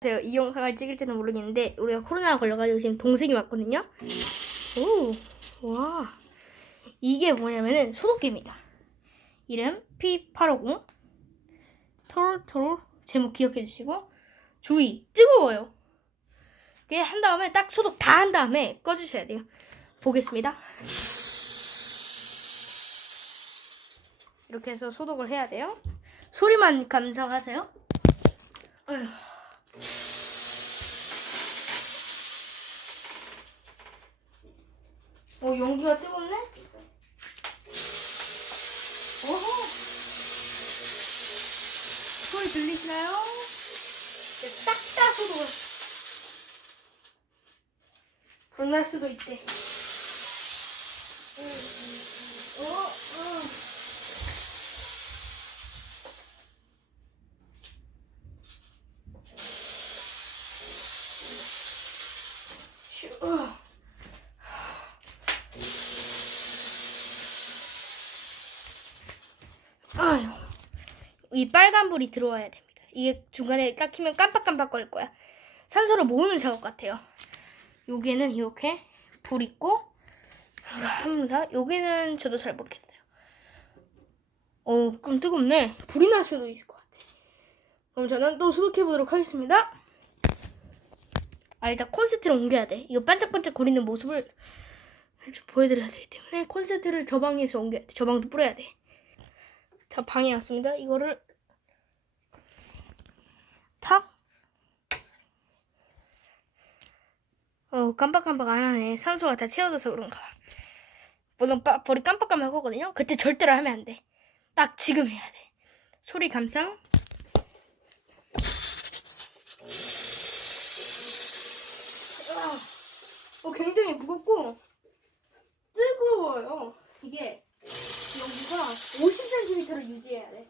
제가 이 영상을 찍을지는 모르겠는데 우리가 코로나 걸려가지고 지금 동생이 왔거든요. 오, 와, 이게 뭐냐면은 소독기입니다. 이름 P850 토로토로 제목 기억해 주시고 주의 뜨거워요. 이게 한 다음에 딱 소독 다 한 다음에 꺼주셔야 돼요. 보겠습니다. 이렇게 해서 소독을 해야 돼요. 소리만 감상하세요. 아휴. 용기가 뜨겁네? 오호! 소리 들리시나요? 이제 딱딱 소독을. 불날 수도 있대. 어, 어. 슈, 어. 아유, 이 빨간 불이 들어와야 됩니다. 이게 중간에 깎이면 깜빡깜빡 거릴 거야. 산소를 모으는 작업 같아요. 여기는 이렇게 불 있고 합니다. 여기는 저도 잘 모르겠어요. 어, 좀 뜨겁네. 불이 날 수도 있을 것 같아. 그럼 저는 또 소독해 보도록 하겠습니다. 아, 일단 콘센트를 옮겨야 돼. 이거 반짝반짝 거리는 모습을 좀 보여드려야 되기 때문에 콘센트를 저 방에서 옮겨야 돼. 저 방도 뿌려야 돼. 자, 방에 왔습니다. 이거를 탁. 어, 깜빡깜빡 안 하네. 산소가 다 채워져서 그런가. 봐. 물론 빠, 볼이 깜빡깜빡 하거든요. 그때 절대로 하면 안 돼. 딱 지금 해야 돼. 소리 감상. 으아. 어, 굉장히 무겁고 뜨거워요. 이게 여기가 50cm를 유지해야 돼.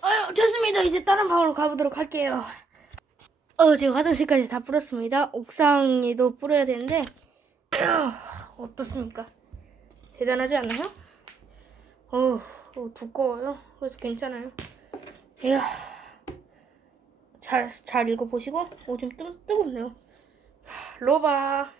아유, 됐습니다. 이제 다른 방으로 가보도록 할게요. 어, 지금 화장실까지 다 뿌렸습니다. 옥상에도 뿌려야 되는데, 어떻습니까? 대단하지 않나요? 어, 어, 두꺼워요. 그래서 괜찮아요. 이야, 잘, 잘 읽어보시고, 어, 좀 뜨, 뜨겁네요. 로바.